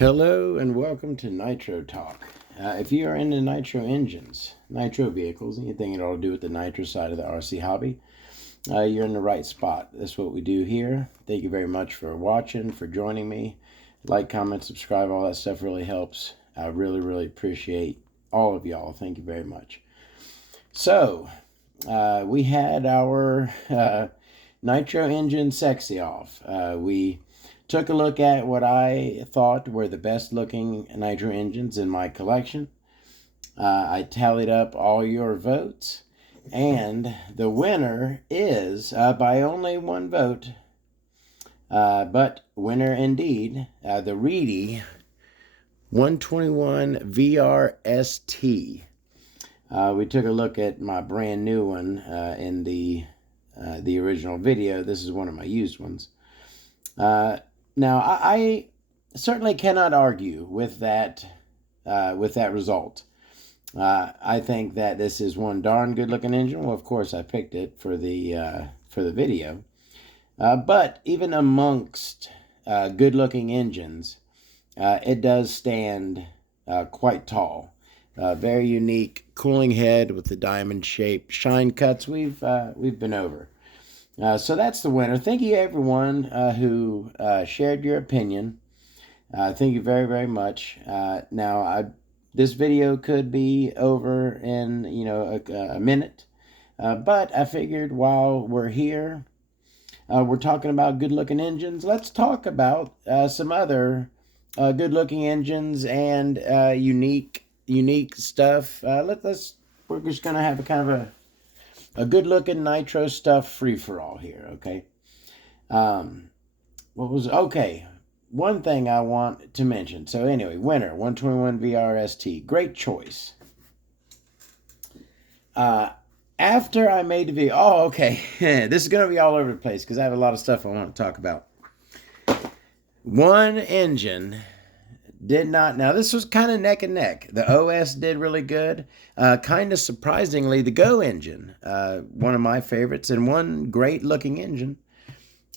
Hello and welcome to Nitro Talk. If you are into nitro engines, nitro vehicles, anything at all to do with the nitro side of the RC hobby, you're in the right spot. That's what we do here. Thank you very much for watching, for joining me. Like, comment, subscribe, all that stuff really helps. I really appreciate all of y'all. Thank you very much. So, we had our nitro engine sexy off. We took a look at what I thought were the best looking nitro engines in my collection. I tallied up all your votes, and the winner is, by only one vote, but winner indeed, the Reedy 121 VRST. We took a look at my brand new one in the original video. This is one of my used ones. Now, I certainly cannot argue with that result. I think that this is one darn good-looking engine. Well, of course, I picked it for the video. But even amongst good-looking engines, it does stand quite tall. Very unique cooling head with the diamond-shaped shine cuts we've been over. So that's the winner. Thank you, everyone who shared your opinion. Thank you very much. Now, this video could be over in a minute, but I figured while we're here, we're talking about good-looking engines. Let's talk about some other good-looking engines and unique stuff. We're just gonna have a kind of a good-looking nitro stuff free-for-all here, okay? One thing I want to mention. So anyway, winner, 121 VRST. Great choice. After I made the video... Oh, okay. This is going to be all over the place because I have a lot of stuff I want to talk about. One engine did not... Now, this was kind of neck and neck. The OS did really good. Kind of surprisingly, the Go engine, one of my favorites, and one great-looking engine,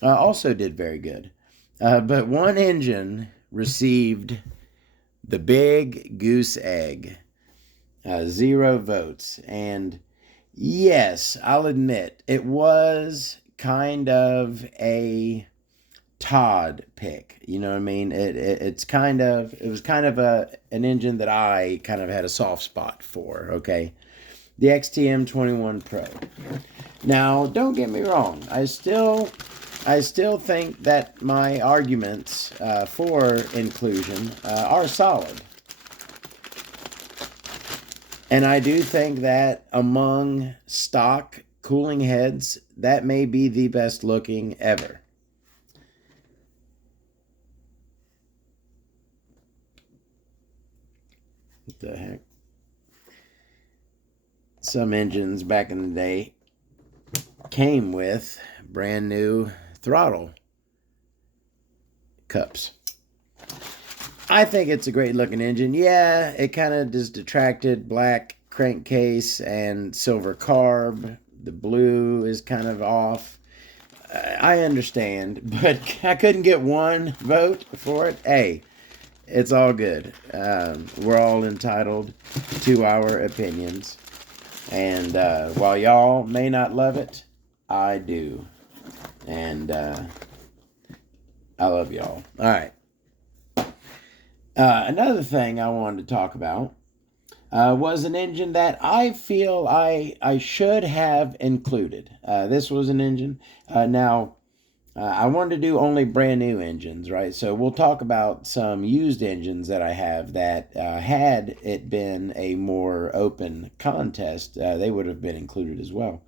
also did very good. But one engine received the big goose egg, 0 votes. And yes, I'll admit, it was kind of a Todd pick, you know what I mean? It was kind of an engine that I kind of had a soft spot for, okay? The XTM 21 Pro. Now, don't get me wrong, I still think that my arguments for inclusion are solid. And I do think that among stock cooling heads, that may be the best looking ever. What the heck? Some engines back in the day came with brand new throttle cups. I think it's a great looking engine. Yeah, it kind of just detracted black crankcase and silver carb. The blue is kind of off. I understand, but I couldn't get one vote for it. Hey, it's all good. We're all entitled to our opinions. And while y'all may not love it, I do. And I love y'all. All right. Another thing I wanted to talk about was an engine that I feel I should have included. This was an engine. Now, I wanted to do only brand new engines, right? So we'll talk about some used engines that I have that had it been a more open contest, they would have been included as well.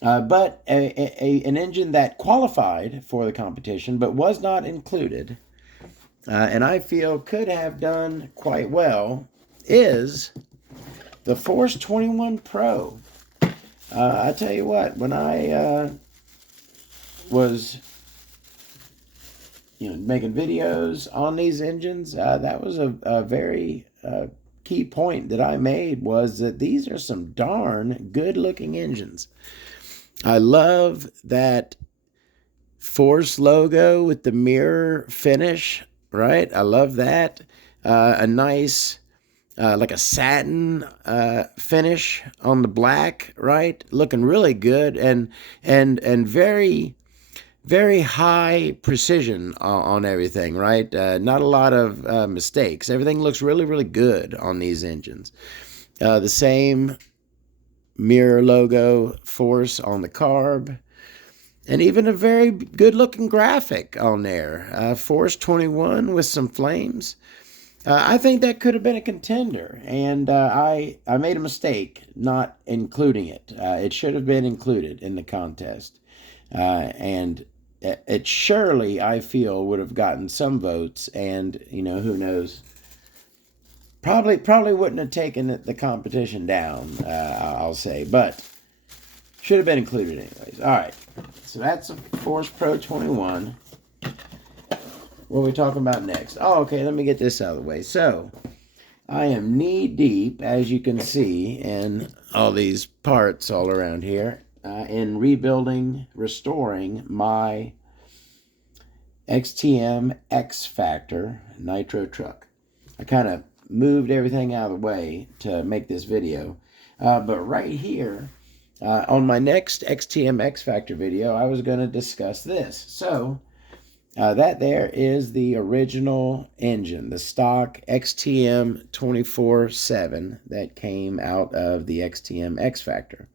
But an engine that qualified for the competition but was not included, and I feel could have done quite well, is the Force 21 Pro. I tell you what, when I was making videos on these engines, that was a very key point that I made, was that these are some darn good looking engines. I love that Force logo with the mirror finish right? I love that. A nice, like a satin finish on the black, right? Looking really good, and very, very high precision on everything, right? Not a lot of mistakes. Everything looks really, really good on these engines. The same mirror logo force on the carb, and even a very good looking graphic on there. Force 21 with some flames. I think that could have been a contender, and I made a mistake not including it. It should have been included in the contest, and it surely, I feel, would have gotten some votes, and who knows, probably wouldn't have taken the competition down, I'll say, but should have been included anyways. All right, so that's a Force Pro 21. What are we talking about next? Oh, okay, let me get this out of the way. So, I am knee deep, as you can see, in all these parts all around here, in restoring my XTM X-Factor Nitro truck. I kind of moved everything out of the way to make this video, but right here, on my next XTM X-Factor video, I was going to discuss this. So, that there is the original engine, the stock XTM 24/7 that came out of the XTM X-Factor.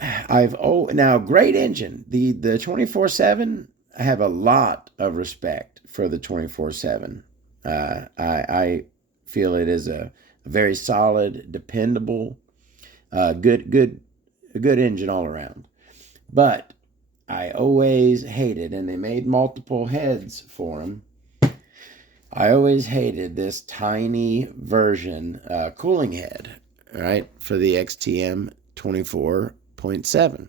Now, great engine. The 24/7, I have a lot of respect for the 24/7. I feel it is a very solid, dependable, good engine all around. But I always hated, and they made multiple heads for them, I always hated this tiny version cooling head, right, for the XTM 24.7.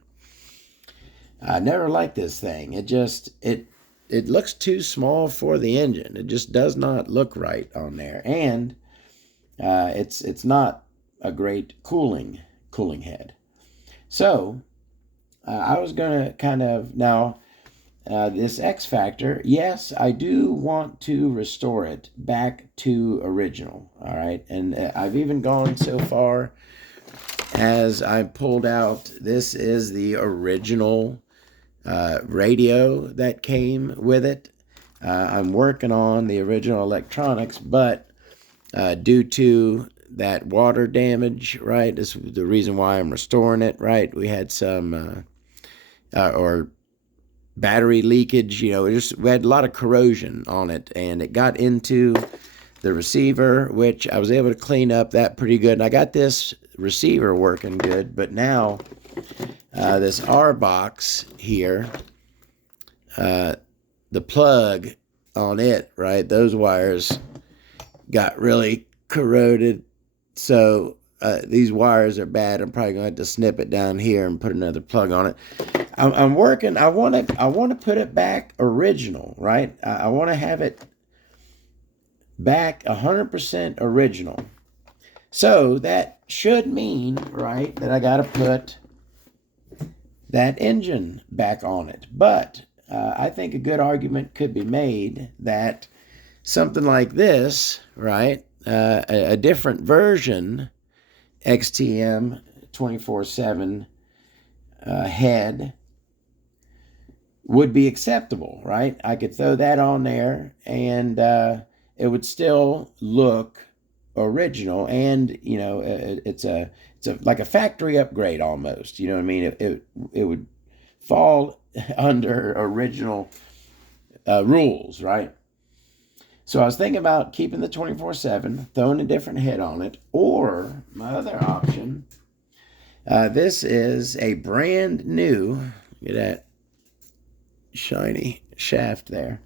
I never liked this thing. It looks too small for the engine. It just does not look right on there, and it's not a great cooling head. So I was going to kind of, now, this X-Factor, yes, I do want to restore it back to original, all right? And I've even gone so far as I pulled out, this is the original radio that came with it. I'm working on the original electronics, but due to that water damage, right, this is the reason why I'm restoring it, right? We had some or battery leakage, we had a lot of corrosion on it, and it got into the receiver, which I was able to clean up that pretty good. And I got this receiver working good, but now this R box here, the plug on it, right, those wires got really corroded, so these wires are bad. I'm probably going to have to snip it down here and put another plug on it. I'm working. I want to put it back original, right? I want to have it back 100% original. So that should mean, right, that I got to put that engine back on it. But I think a good argument could be made that something like this, right, a different version, XTM 24/7 head, would be acceptable, right? I could throw that on there, and it would still look original, and it's like a factory upgrade almost. You know what I mean? It would fall under original rules, right? So I was thinking about keeping the 24/7, throwing a different head on it, or my other option. This is a brand new. Look at that shiny shaft there.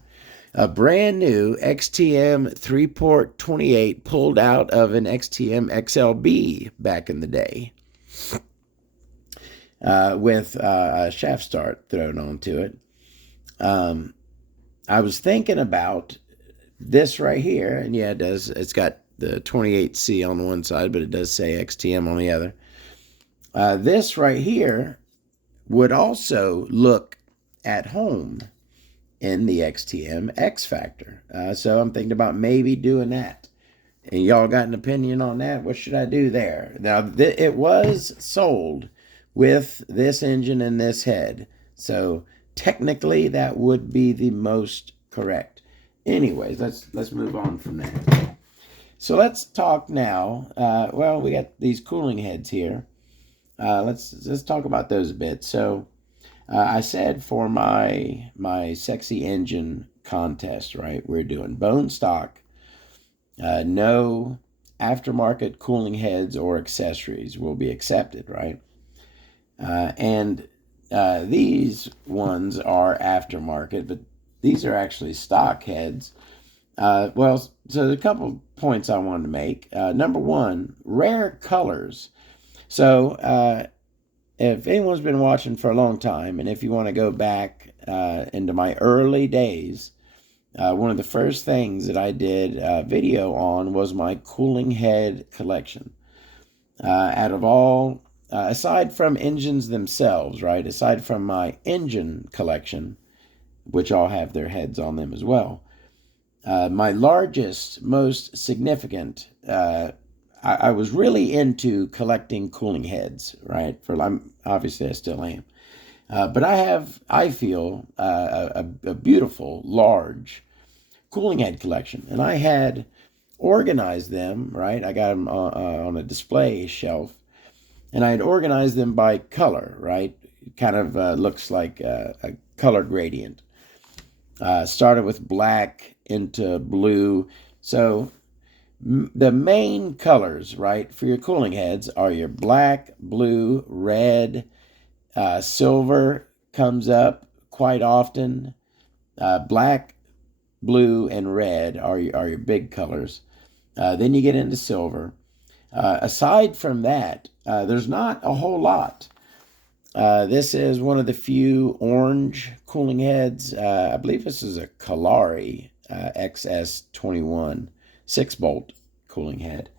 A brand new XTM 3-port 28 pulled out of an XTM XLB back in the day, with a shaft start thrown onto it. I was thinking about this right here, and yeah, it does. It's got the 28C on one side, but it does say XTM on the other. This right here would also look at home in the XTM X-Factor. So I'm thinking about maybe doing that. And y'all got an opinion on that? What should I do there? Now, it was sold with this engine and this head. So technically, that would be the most correct. Anyways, let's move on from there. So let's talk now. Well, we got these cooling heads here. Let's talk about those a bit. So I said for my sexy engine contest, right? We're doing bone stock, no aftermarket cooling heads or accessories will be accepted, right? And these ones are aftermarket, but these are actually stock heads. Well, so there's a couple points I wanted to make. Number one, rare colors. So if anyone's been watching for a long time, and if you want to go back into my early days, one of the first things that I did a video on was my cooling head collection. Out of all, aside from engines themselves, right? Aside from my engine collection, which all have their heads on them as well, my largest, most significant, I was really into collecting cooling heads, right? Obviously I still am. But I feel, a beautiful, large cooling head collection. And I had organized them, right? I got them on a display shelf. And I had organized them by color, right? It kind of looks like a color gradient. Started with black into blue. So the main colors, right, for your cooling heads are your black, blue, red, silver comes up quite often. Black, blue, and red are your big colors. Then you get into silver. Aside from that, there's not a whole lot. This is one of the few orange cooling heads. I believe this is a Kalari XS21 6-bolt cooling head.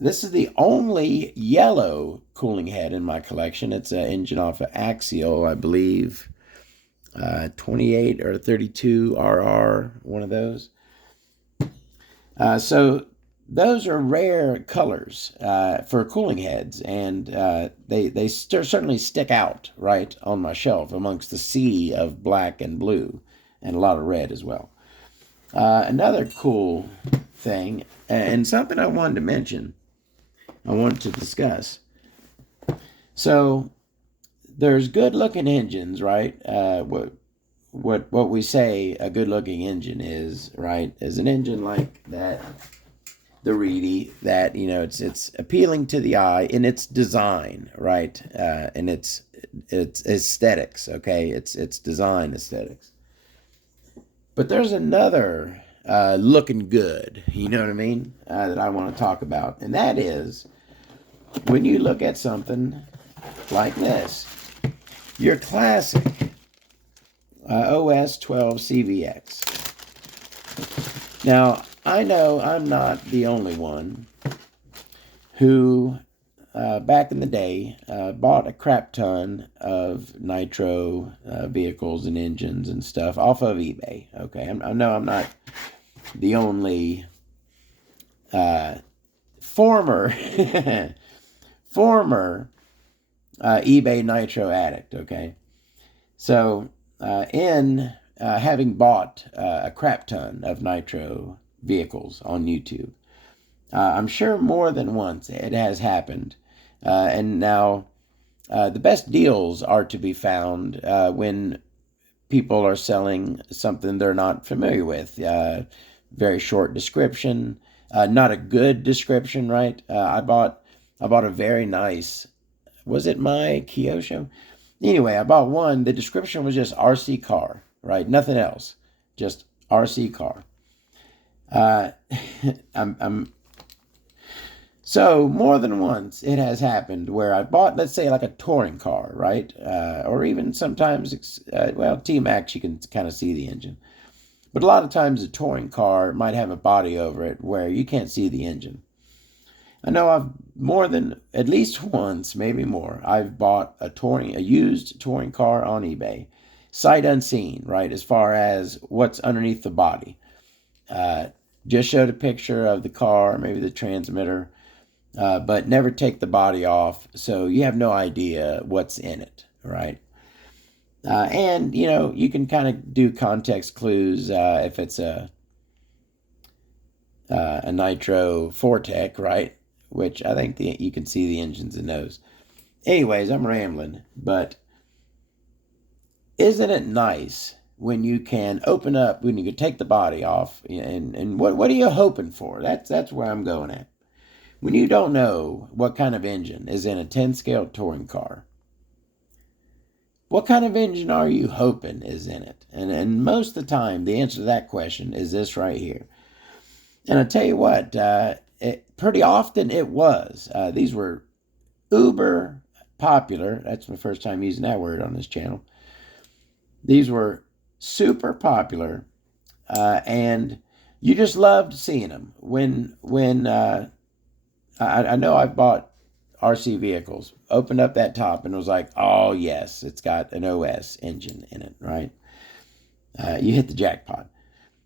This is the only yellow cooling head in my collection. It's an engine off of Axial, I believe, 28 or 32 RR, one of those. So those are rare colors for cooling heads, and they certainly stick out right on my shelf amongst the sea of black and blue, and a lot of red as well. Another cool thing, and something I wanted to mention, I wanted to discuss. So there's good-looking engines, right? What we say a good-looking engine is, right, is an engine like that, the Reedy, that, you know, it's appealing to the eye in its design, right, and its aesthetics. Okay, it's design aesthetics. But there's another looking good, you know what I mean, that I want to talk about, and that is when you look at something like this, your classic OS 12 CVX. Now, I know I'm not the only one who, back in the day, bought a crap ton of Nitro vehicles and engines and stuff off of eBay. Okay, I know I'm not the only former eBay Nitro addict. Okay, so in having bought a crap ton of Nitro vehicles on YouTube, I'm sure more than once it has happened. And now the best deals are to be found when people are selling something they're not familiar with. Very short description, not a good description, right? I bought a very nice, was it my Kyosho? Anyway, I bought one. The description was just RC car, right? Nothing else, just RC car. So more than once it has happened where I bought, let's say, like a touring car, right? Or even sometimes, T-Max, you can kind of see the engine. But a lot of times a touring car might have a body over it where you can't see the engine. I know I've more than at least once, maybe more, I've bought a used touring car on eBay, sight unseen, right, as far as what's underneath the body. Just showed a picture of the car, maybe the transmitter, but never take the body off, so you have no idea what's in it, right? And, you know, you can kind of do context clues if it's a Nitro Fortec, right? Which I think you can see the engines in those. Anyways, I'm rambling, but isn't it nice when you can open up, when you can take the body off, and what are you hoping for? That's where I'm going at. When you don't know what kind of engine is in a 10-scale touring car, what kind of engine are you hoping is in it? And most of the time, the answer to that question is this right here. And I'll tell you what, pretty often it was. These were uber popular. That's my first time using that word on this channel. These were super popular, and you just loved seeing them. When I know I've bought RC vehicles, opened up that top and was like, oh yes, it's got an OS engine in it, right? You hit the jackpot.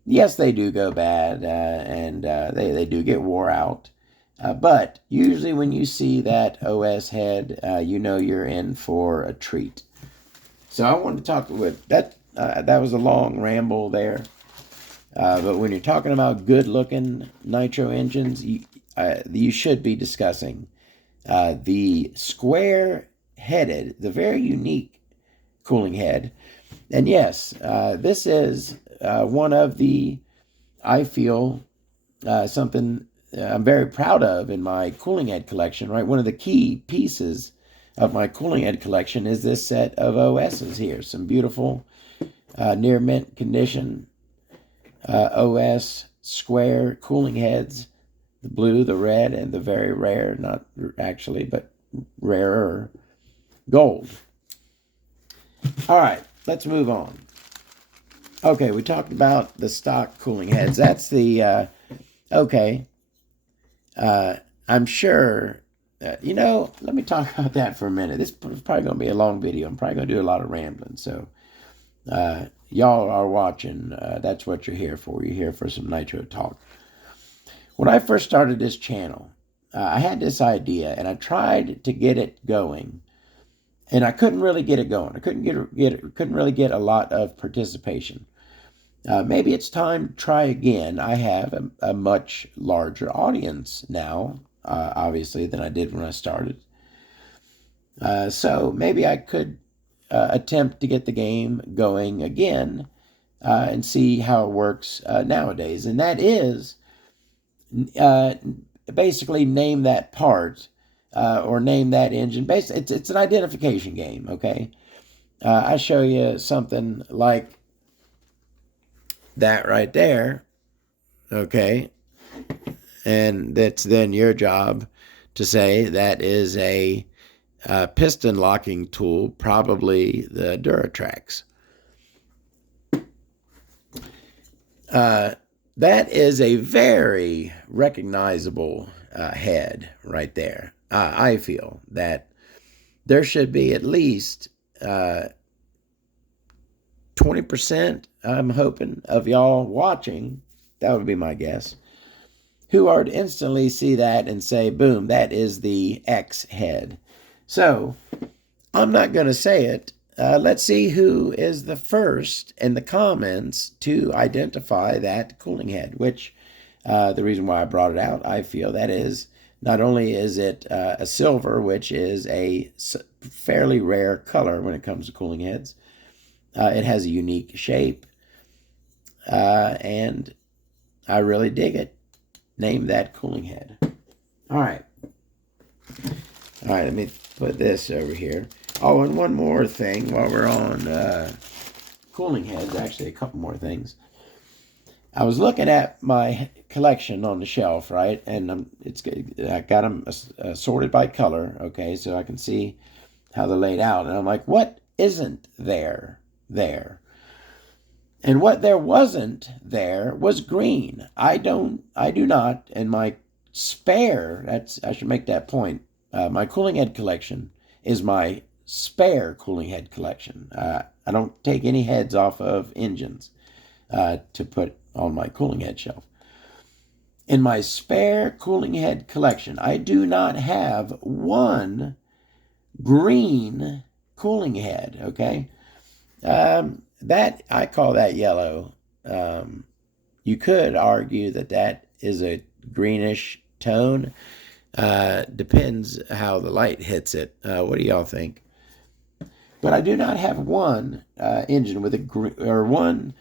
Yes, they do go bad, and they do get wore out. But usually when you see that OS head, you know you're in for a treat. So I wanted to talk with that. That was a long ramble there. But when you're talking about good-looking nitro engines, you should be discussing the square-headed, the very unique cooling head. And yes, this is one of the, I feel, something I'm very proud of in my cooling head collection, right? One of the key pieces of my cooling head collection is this set of OSs here. Some beautiful near mint condition OS square cooling heads. The blue, the red, and the very rare, not actually, but rarer gold. All right, let's move on. Okay, we talked about the stock cooling heads. That's the, okay. I'm sure, you know, let me talk about that for a minute. This is probably going to be a long video. I'm probably going to do a lot of rambling. So, y'all are watching. That's what you're here for. You're here for some Nitro talk. When I first started this channel, I had this idea, and I tried to get it going, and I couldn't really get it going. I couldn't really get a lot of participation. Maybe it's time to try again. I have a much larger audience now, obviously, than I did when I started. So maybe I could attempt to get the game going again and see how it works nowadays. And that is basically name that part or name that engine. Basically, it's an identification game, okay? I show you something like that right there, okay? And that's then your job to say that is a piston locking tool, probably the Duratrax. That is a very recognizable head right there. I feel that there should be at least 20%, I'm hoping, of y'all watching, that would be my guess, who are to instantly see that and say, boom, that is the X head. So, I'm not going to say it. Let's see who is the first in the comments to identify that cooling head, which the reason why I brought it out, I feel that is, not only is it a silver, which is a fairly rare color when it comes to cooling heads, it has a unique shape, and I really dig it. Name that cooling head. All right, let me put this over here. Oh, and one more thing while we're on cooling heads, actually a couple more things. I was looking at my collection on the shelf, right? And I got them sorted by color, okay, so I can see how they're laid out. And I'm like, what isn't there? And what there wasn't there was green. I do not, and my spare, I should make that point, my cooling head collection is my spare cooling head collection. I don't take any heads off of engines to put on my cooling head shelf. In my spare cooling head collection, I do not have one green cooling head, okay? That I call that yellow. You could argue that that is a greenish tone. Depends how the light hits it. What do y'all think? But I do not have one engine with one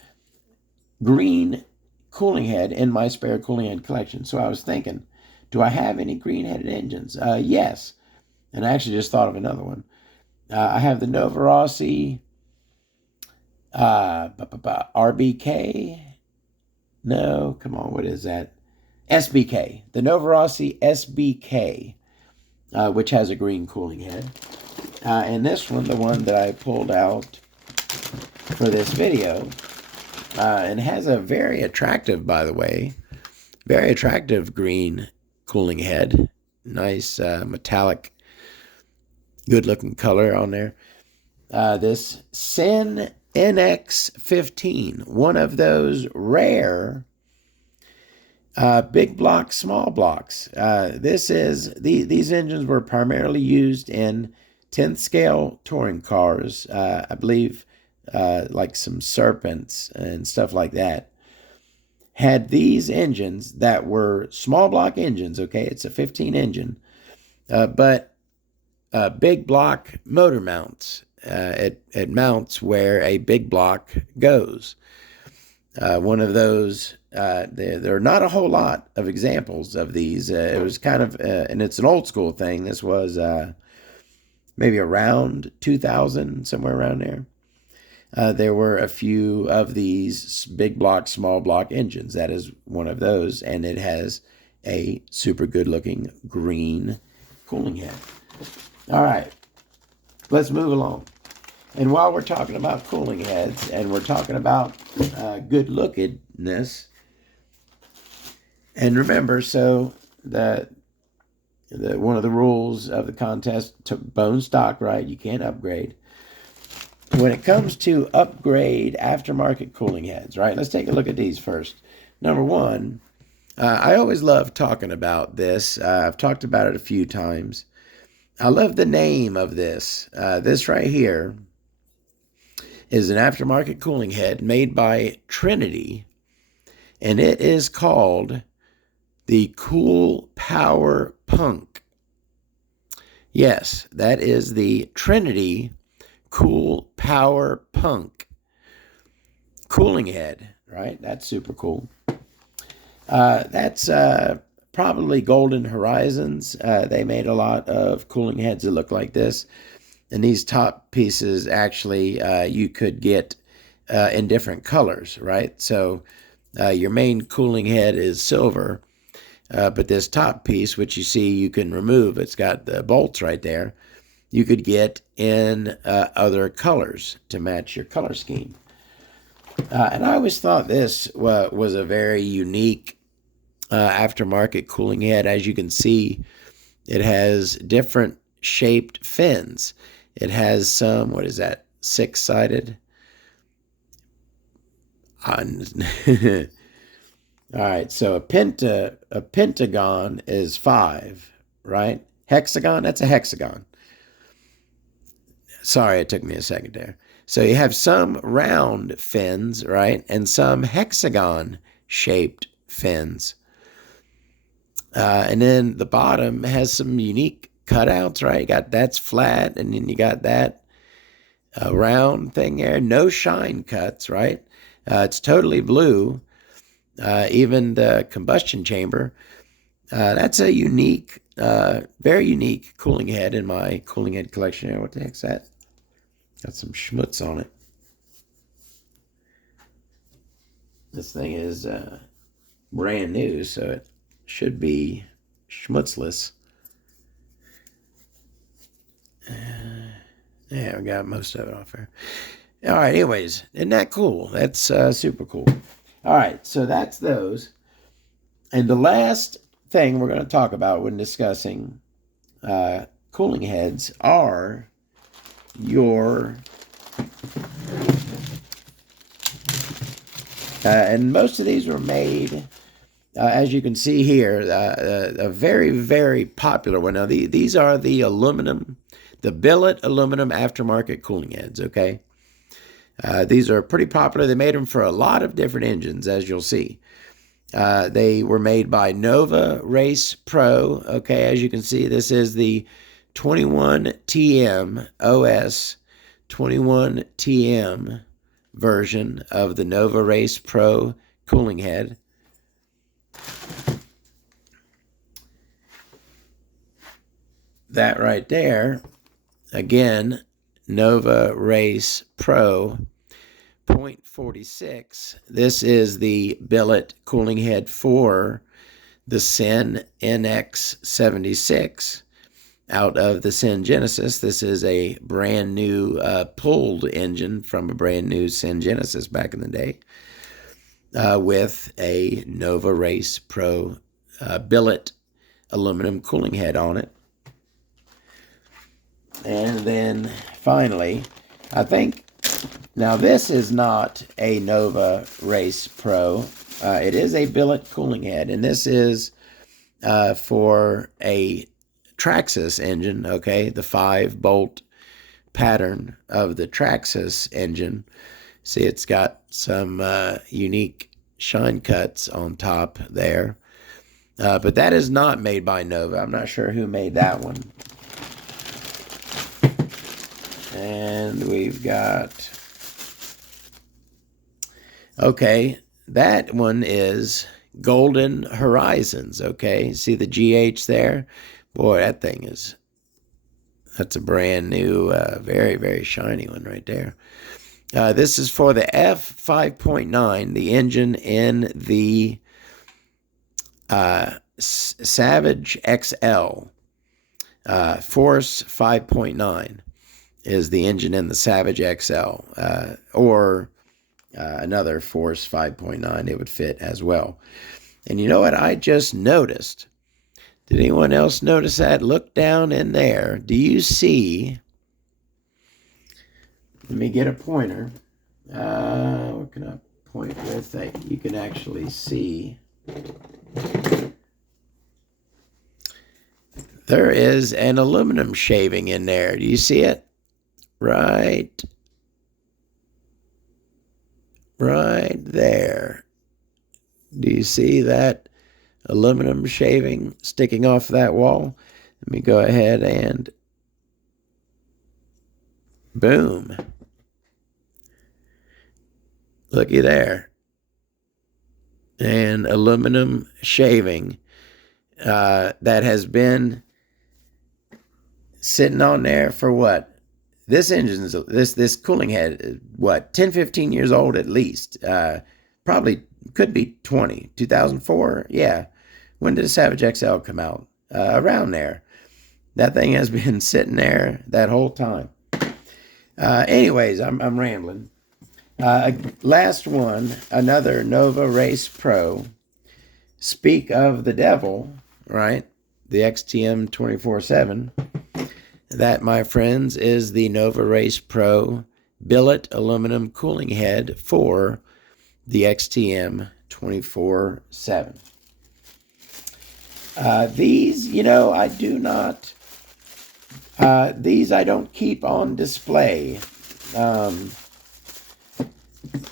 green cooling head in my spare cooling head collection. So I was thinking, do I have any green-headed engines? Yes. And I actually just thought of another one. I have the Nova Rossi RBK. No, come on, what is that? SBK. The Nova Rossi SBK, which has a green cooling head. And this one, the one that I pulled out for this video, and has a very attractive, by the way, very attractive green cooling head. Nice metallic, good-looking color on there. This Sin NX15, one of those rare big blocks, small blocks. These engines were primarily used in 10th scale touring cars. I believe like some Serpents and stuff like that. Had these engines that were small block engines, okay? It's a 15 engine, but big block motor mounts. It mounts where a big block goes. One of those, there are not a whole lot of examples of these. It was kind of, and it's an old school thing. This was maybe around 2000, somewhere around there. There were a few of these big block, small block engines. That is one of those, and it has a super good looking green cooling head. All right, let's move along. And while we're talking about cooling heads and we're talking about good lookingness, and remember, so the one of the rules of the contest, to bone stock, right? You can't upgrade. When it comes to upgrade aftermarket cooling heads, right? Let's take a look at these first. Number one, I always love talking about this. I've talked about it a few times. I love the name of this. This right here is an aftermarket cooling head made by Trinity, and it is called the Cool Power Punk. Yes, that is the Trinity Cool Power Punk cooling head, right? That's super cool. That's probably Golden Horizons. They made a lot of cooling heads that look like this. And these top pieces, actually, you could get in different colors, right? So your main cooling head is silver, but this top piece, which you see you can remove, it's got the bolts right there, you could get in other colors to match your color scheme. And I always thought this was a very unique aftermarket cooling head. As you can see, it has different shaped fins. It has some, what is that, 6-sided? All right, so a pentagon is 5, right? Hexagon, that's a hexagon. Sorry, it took me a second there. So you have some round fins, right? And some hexagon-shaped fins. And then the bottom has some unique cutouts, right? You got that's flat, and then you got that round thing there. No shine cuts, right? It's totally blue. Even the combustion chamber. That's a unique, very unique cooling head in my cooling head collection. What the heck's that? Got some schmutz on it. This thing is brand new, so it should be schmutzless. Yeah, we got most of it off there. All right, anyways, isn't that cool? That's super cool. All right, so that's those. And the last thing we're going to talk about when discussing cooling heads are your And most of these were made, as you can see here, a very, very popular one. Now, these are the Billet aluminum aftermarket cooling heads, okay? These are pretty popular. They made them for a lot of different engines, as you'll see. They were made by Nova Race Pro. Okay, as you can see, this is the 21TM OS 21TM version of the Nova Race Pro cooling head. That right there, again, Nova Race Pro 0.46. This is the billet cooling head for the Sen NX76 out of the Sen Genesis. This is a brand new pulled engine from a brand new Sen Genesis back in the day with a Nova Race Pro billet aluminum cooling head on it. And then finally, I think, now this is not a Nova Race Pro. It is a billet cooling head, and this is for a Traxxas engine, okay? The 5-bolt pattern of the Traxxas engine. See, it's got some unique shine cuts on top there. But that is not made by Nova. I'm not sure who made that one. And we've got, okay, that one is Golden Horizons, okay? See the GH there? Boy, that thing is, that's a brand new, very, very shiny one right there. This is for the F5.9, the engine in the Savage XL. Force 5.9 is the engine in the Savage XL, or another Force 5.9, it would fit as well. And you know what I just noticed? Did anyone else notice that? Look down in there. Do you see? Let me get a pointer. What can I point with that you can actually see? There is an aluminum shaving in there. Do you see it? Right there. Do you see that aluminum shaving sticking off that wall? Let me go ahead and boom. Looky there. And aluminum shaving that has been sitting on there for what? This engine's, this cooling head, what, 10, 15 years old at least. Probably could be 2004. Yeah. When did the Savage XL come out? Around there. That thing has been sitting there that whole time. Anyways, I'm rambling. Last one, another Nova Race Pro. Speak of the devil, right? The XTM 24/7. That, my friends, is the Nova Race Pro billet aluminum cooling head for the XTM 24/7. These, you know, I do not, these I don't keep on display.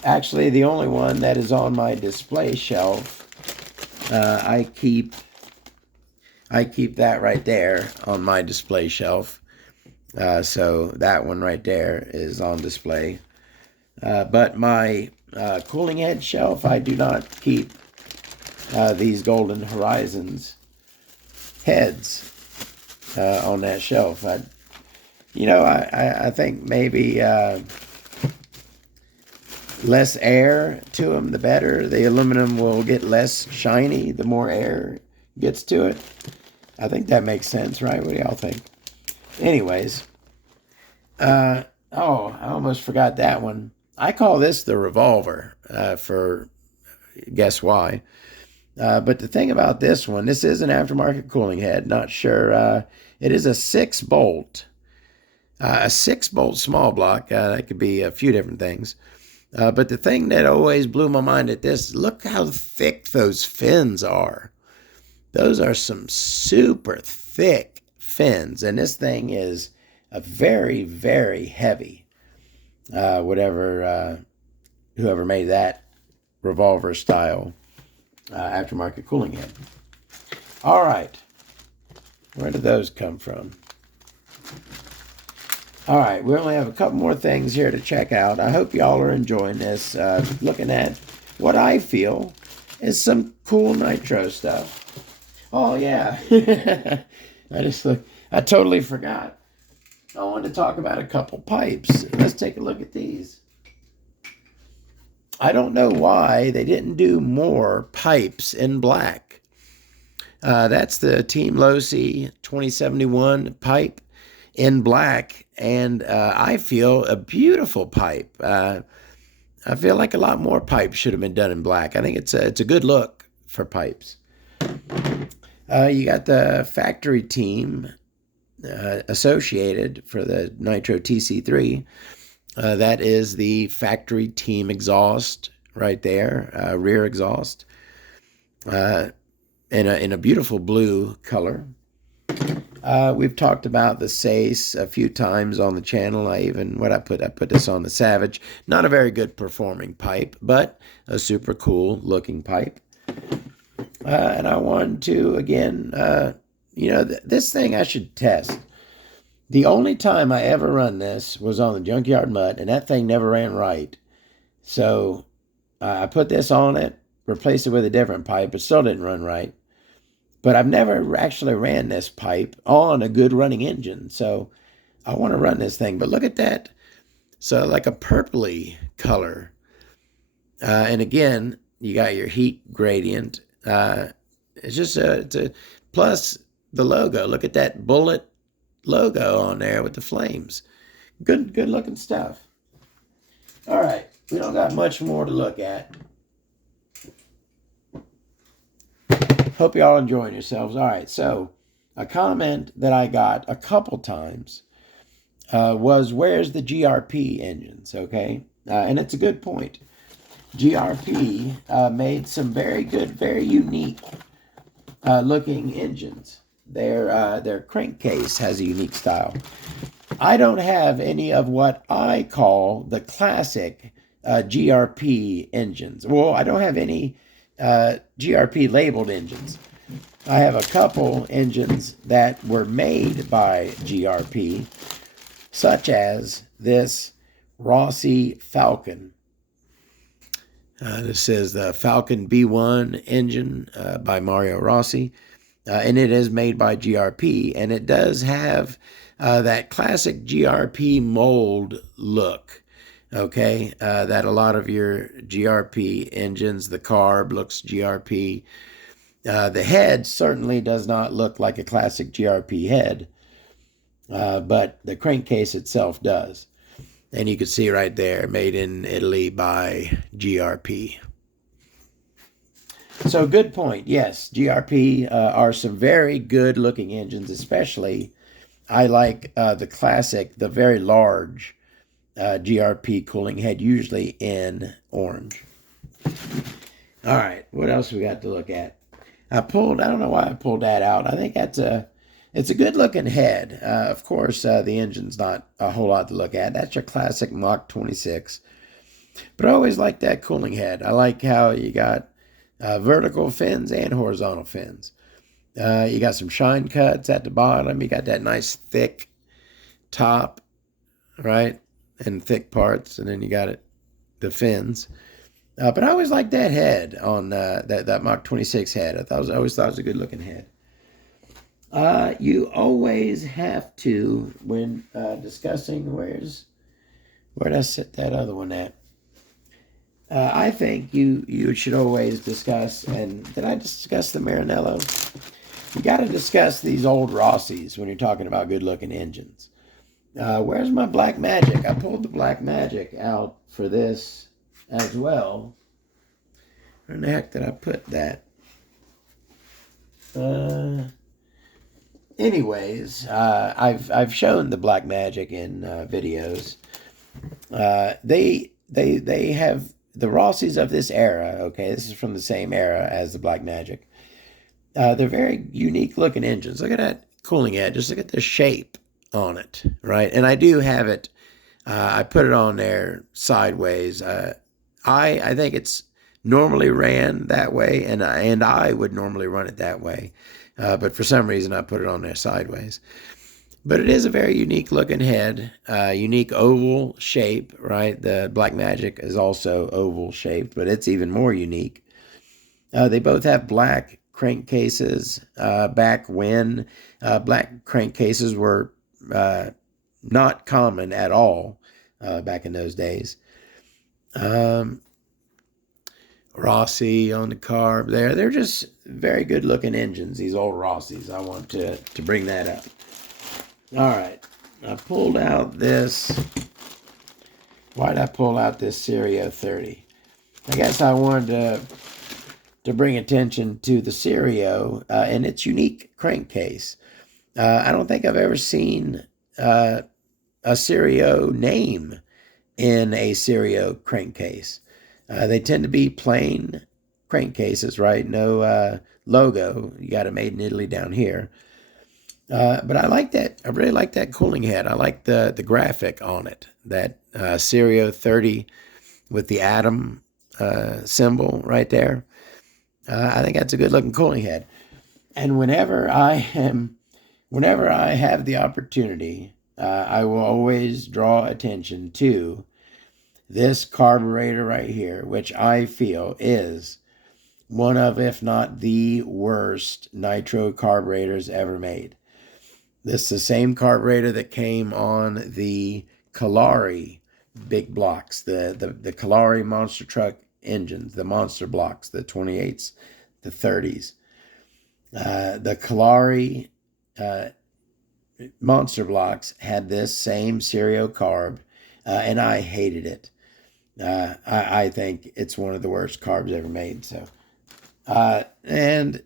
Actually, the only one that is on my display shelf, I keep that right there on my display shelf. So that one right there is on display. But my cooling head shelf, I do not keep these Golden Horizons heads on that shelf. I think maybe less air to them, the better. The aluminum will get less shiny the more air gets to it. I think that makes sense, right? What do y'all think? Anyways, I almost forgot that one. I call this the revolver, for guess why. But the thing about this one, this is an aftermarket cooling head. Not sure. It is a 6-bolt. A 6-bolt small block. That could be a few different things. But the thing that always blew my mind at this, look how thick those fins are. Those are some super thick fins. And this thing is a very, very heavy. Whoever made that revolver style aftermarket cooling head. All right. Where did those come from? All right, we only have a couple more things here to check out. I hope y'all are enjoying this, looking at what I feel is some cool Nitro stuff. Oh, yeah. I totally forgot. I wanted to talk about a couple pipes. Let's take a look at these. I don't know why they didn't do more pipes in black. That's the Team Rossi 2071 pipe in black, and I feel a beautiful pipe. I feel like a lot more pipes should have been done in black. I think it's a good look for pipes. You got the factory team associated for the Nitro TC3. That is the factory team exhaust right there, rear exhaust, in a beautiful blue color. We've talked about the SACE a few times on the channel. I put this on the Savage. Not a very good performing pipe, but a super cool looking pipe. And I wanted to, again, this thing I should test. The only time I ever run this was on the Junkyard Mutt, and that thing never ran right. So I put this on it, replaced it with a different pipe. It still didn't run right. But I've never actually ran this pipe on a good running engine. So I want to run this thing. But look at that. So like a purpley color. And again, you got your heat gradient. It's just plus the logo. Look at that Billet logo on there with the flames. Good looking stuff. All right. We don't got much more to look at. Hope y'all enjoying yourselves. All right, so a comment that I got a couple times was, where's the GRP engines, okay? And it's a good point. GRP made some very good, very unique looking engines. Their crankcase has a unique style. I don't have any of what I call the classic GRP engines. Well, I don't have any GRP labeled engines. I have a couple engines that were made by GRP, such as this Rossi Falcon. This is the Falcon B1 engine by Mario Rossi, and it is made by GRP, and it does have that classic GRP mold look. Okay, that a lot of your GRP engines, the carb looks GRP. The head certainly does not look like a classic GRP head, but the crankcase itself does. And you can see right there, made in Italy by GRP. So good point. Yes, GRP are some very good looking engines, especially I like the classic, the very large GRP cooling head, usually in orange. All right, what else we got to look at? I don't know why I pulled that out. I think it's a good looking head. Of course, the engine's not a whole lot to look at. That's your classic Mach 26. But I always like that cooling head. I like how you got vertical fins and horizontal fins. You got some shine cuts at the bottom. You got that nice thick top, right? And thick parts, and then you got the fins. But I always liked that head on that Mach 26 head. I always thought it was a good looking head. You always have to, when discussing, where'd I set that other one at? I think you should always discuss, and did I discuss the Maranello? You got to discuss these old Rossis when you're talking about good looking engines. Where's my Black Magic? I pulled the Black Magic out for this as well. Where in the heck did I put that? Anyways, I've shown the Black Magic in videos. they have the Rossis of this era. Okay, this is from the same era as the Black Magic. They're very unique looking engines. Look at that cooling head. Just look at the shape on it, right? And I do have it. I put it on there sideways. I think it's normally ran that way, and I would normally run it that way. But for some reason, I put it on there sideways. But it is a very unique looking head, unique oval shape, right? The Black Magic is also oval shaped, but it's even more unique. They both have black crankcases. Back when black crankcases were not common at all back in those days. Rossi on the carb there. They're just very good looking engines, these old Rossis. I want to bring that up. All right. I pulled out this. Why did I pull out this Serio 30? I guess I wanted to bring attention to the Serio and its unique crankcase. I don't think I've ever seen a Serio name in a Serio crankcase. They tend to be plain crankcases, right? No logo. You got it made in Italy down here. But I like that. I really like that cooling head. I like the graphic on it. That Serio 30 with the atom symbol right there. I think that's a good looking cooling head. And whenever I have the opportunity, I will always draw attention to this carburetor right here, which I feel is one of, if not the worst nitro carburetors ever made. This is the same carburetor that came on the Kalari big blocks, the Kalari monster truck engines, the monster blocks, the 28s, the 30s. The Kalari monster blocks had this same Serio carb, and I hated it. I think it's one of the worst carbs ever made. So, and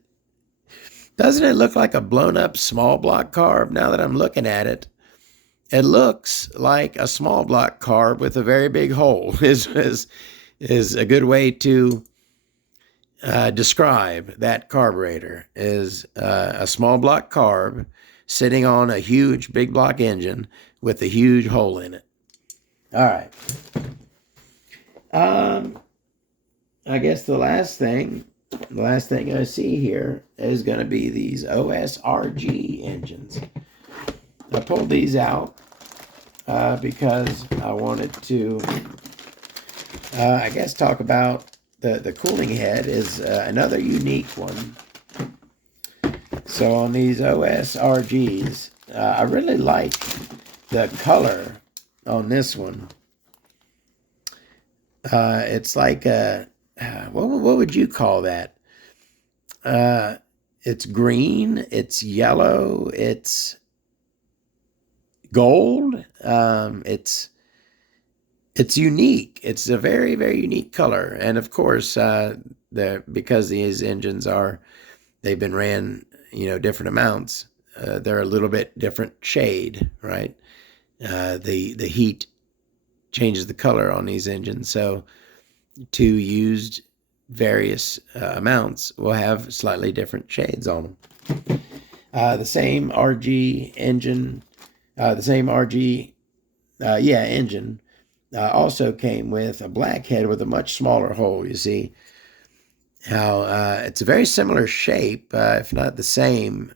doesn't it look like a blown up small block carb now that I'm looking at it? It looks like a small block carb with a very big hole is a good way to describe that carburetor. Is a small block carb sitting on a huge big block engine with a huge hole in it. All right. I guess the last thing I see here is going to be these OSRG engines. I pulled these out because I wanted to, I guess, talk about the cooling head is another unique one. So on these OSRGs, I really like the color on this one. It's like a, what would you call that? It's green, it's yellow, it's gold. It's unique. It's a very, very unique color. And of course, because these engines they've been ran, different amounts, they're a little bit different shade, right? The heat changes the color on these engines. So two used various amounts will have slightly different shades on them. The same RG engine, engine also came with a black head with a much smaller hole. You see how it's a very similar shape, if not the same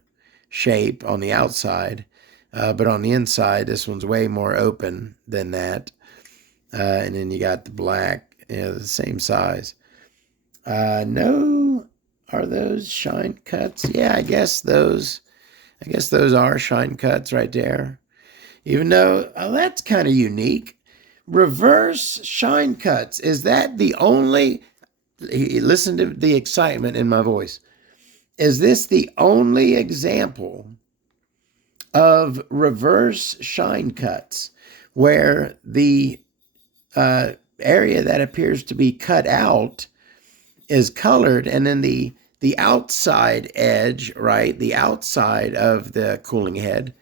shape on the outside, but on the inside, this one's way more open than that. And then you got the black, the same size. No, are those shine cuts? Yeah, I guess those are shine cuts right there. Even though, that's kind of unique. Reverse shine cuts. Is that the only, listen to the excitement in my voice. Is this the only example of reverse shine cuts where the area that appears to be cut out is colored, and then the outside edge, right, the outside of the cooling head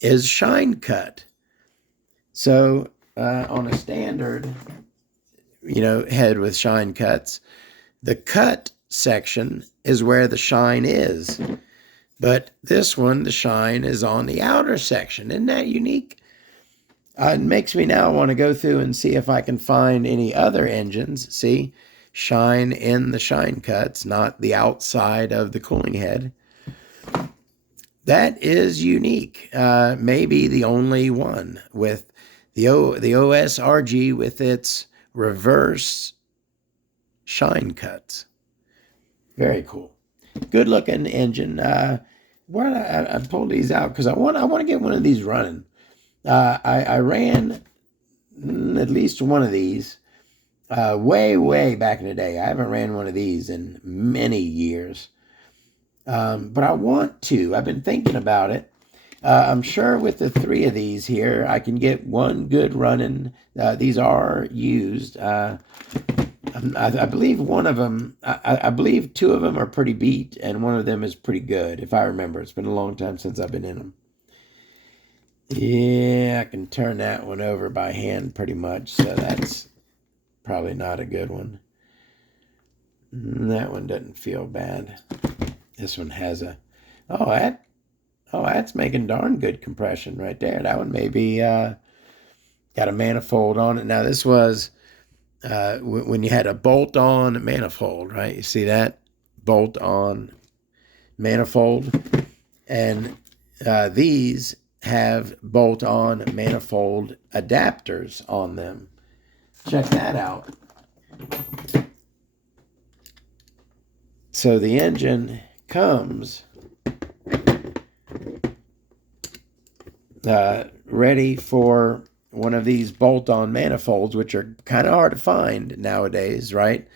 is shine cut? So on a standard head with shine cuts. The cut section is where the shine is. But this one, the shine is on the outer section. Isn't that unique? It makes me now want to go through and see if I can find any other engines. See, shine in the shine cuts, not the outside of the cooling head. That is unique. Maybe the only one with the OSRG with its reverse shine cuts. Very cool. Good looking engine. I pulled these out because I want to get one of these running. I ran at least one of these way back in the day. I haven't ran one of these in many years. But I want to. I've been thinking about it. I'm sure with the 3 of these here, I can get one good running. These are used. I believe one of them, I believe 2 of them are pretty beat, and one of them is pretty good, if I remember. It's been a long time since I've been in them. Yeah, I can turn that one over by hand pretty much, so that's probably not a good one. That one doesn't feel bad. This one has a, that's making darn good compression right there. That one maybe got a manifold on it. Now this was when you had a bolt-on manifold, right? You see that? Bolt-on manifold. And these have bolt-on manifold adapters on them. Check that out. So the engine comes ready for one of these bolt-on manifolds, which are kind of hard to find nowadays, right?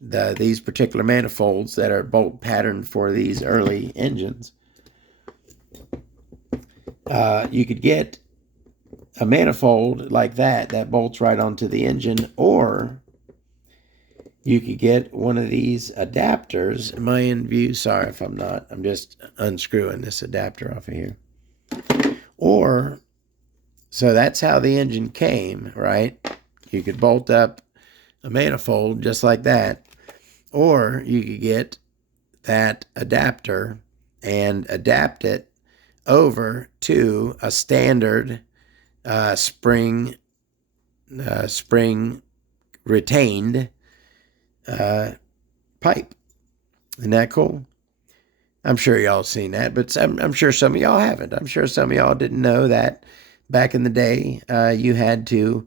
These particular manifolds that are bolt patterned for these early engines. You could get a manifold like that bolts right onto the engine, or you could get one of these adapters. Am I in view? Sorry if I'm not. I'm just unscrewing this adapter off of here. Or, so that's how the engine came, right? You could bolt up a manifold just like that. Or you could get that adapter and adapt it over to a standard spring retained pipe. Isn't that cool? I'm sure y'all seen that, but I'm sure some of y'all haven't. I'm sure some of y'all didn't know that back in the day you had to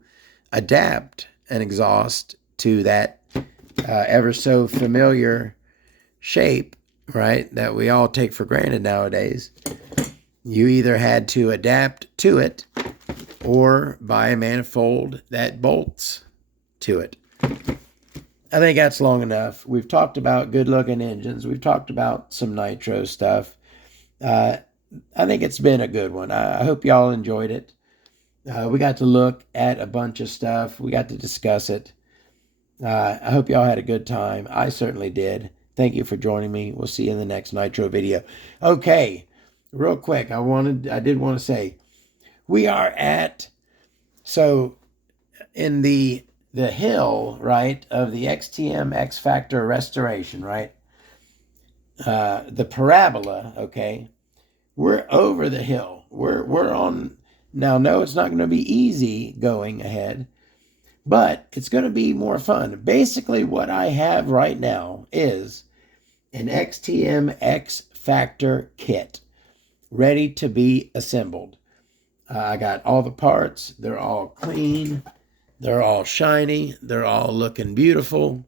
adapt an exhaust to that ever so familiar shape, right, that we all take for granted nowadays. You either had to adapt to it or buy a manifold that bolts to it. I think that's long enough. We've talked about good-looking engines. We've talked about some Nitro stuff. I think it's been a good one. I hope y'all enjoyed it. We got to look at a bunch of stuff. We got to discuss it. I hope y'all had a good time. I certainly did. Thank you for joining me. We'll see you in the next Nitro video. Okay, real quick, I did want to say, we are at, so in the hill, right, of the XTM X-Factor restoration, right, the parabola, okay, we're over the hill. We're on, now, no, it's not going to be easy going ahead, but it's going to be more fun. Basically, what I have right now is an XTM X-Factor kit ready to be assembled. I got all the parts. They're all clean. They're all shiny. They're all looking beautiful.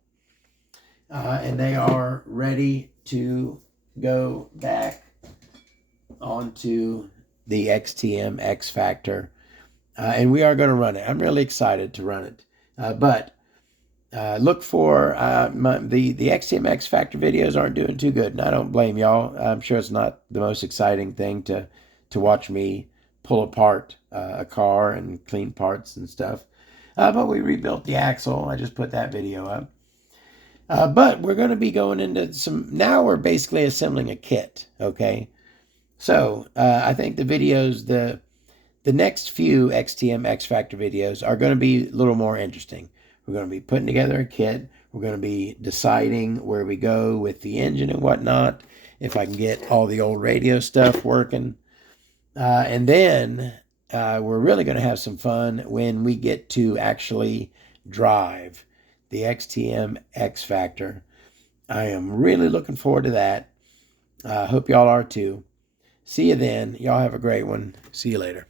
And they are ready to go back onto the XTM X-Factor. And we are going to run it. I'm really excited to run it. But look for the XTM X-Factor videos aren't doing too good. And I don't blame y'all. I'm sure it's not the most exciting thing to watch me pull apart a car and clean parts and stuff. But we rebuilt the axle. I just put that video up. But we're going to be going into now we're basically assembling a kit, okay? So I think the videos, the next few XTM X-Factor videos are going to be a little more interesting. We're going to be putting together a kit. We're going to be deciding where we go with the engine and whatnot, if I can get all the old radio stuff working. And then we're really going to have some fun when we get to actually drive the XTM X-Factor. I am really looking forward to that. I hope y'all are too. See you then. Y'all have a great one. See you later.